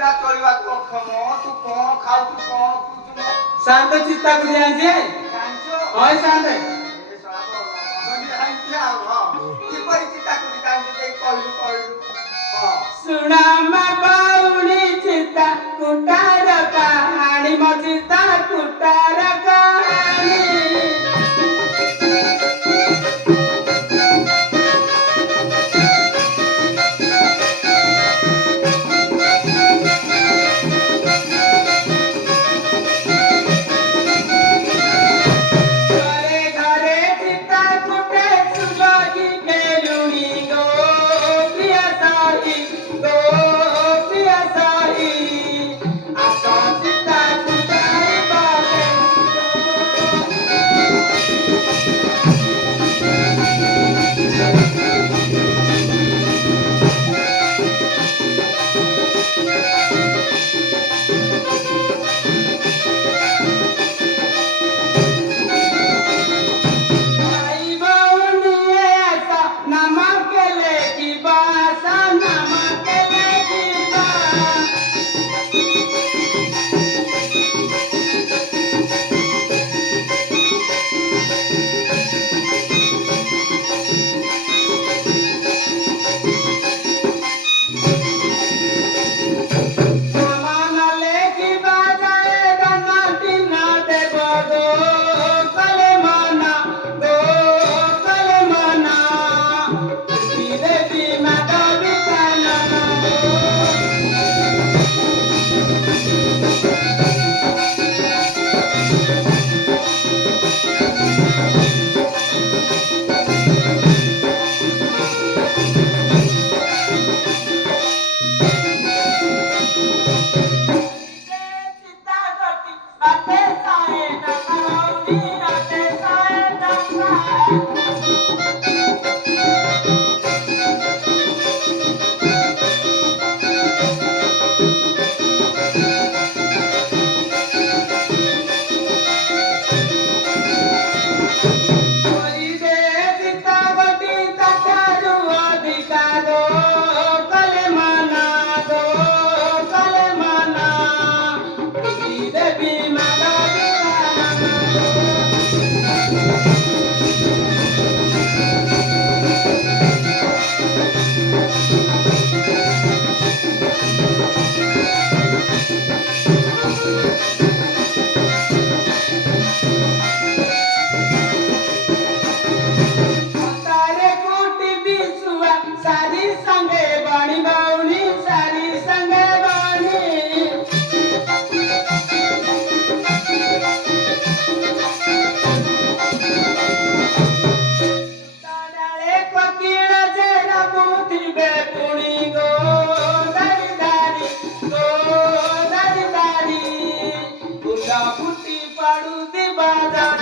ବୁଢା ଚଳିବାକୁ ଅକ୍ଷମ ତୁ କଣ ଖାଉଛୁ କଣ ପିଉଛୁ शांत चित्ता को ध्यान से ଜାଣିଛୁ ओए शांत ଏ ଶଳା ଭଗବାନ ଜାଣିଛି ଆଉ ହଁ କିପରି ଚିତା କରି ଜାଣିଛୁ ଦେଇ କହିଲୁ ହଁ सुना मा बाउनी चित्ता कुटार कहानी म चित्ता कुटार कहानी घरे घरे चित्ता कुटे सुजोगी केलुनी गो प्रिय साई आसो चित्ता कुटाई बाटे भाई बहनी ऐसा नमक लेकी बासा नमक लेकी बा सामान लेकी बाजाए गन्नाटी ना देबो गो कलमाना धीरे भी माता बिताना चित्ता करती बाते साए डकाउनी आते साए डका Ori de चित्ता गति तठारु अधिका गो कलमाना धीरे भी माता बिताना तारे कोटि बिसुआ सारी संगे बाणी बाउनी सारी संगे बाणी ताडाले कोकिळ जेरा बुथिबे पुणी गो दारी गुंडा फुटी पाडू दी बाजार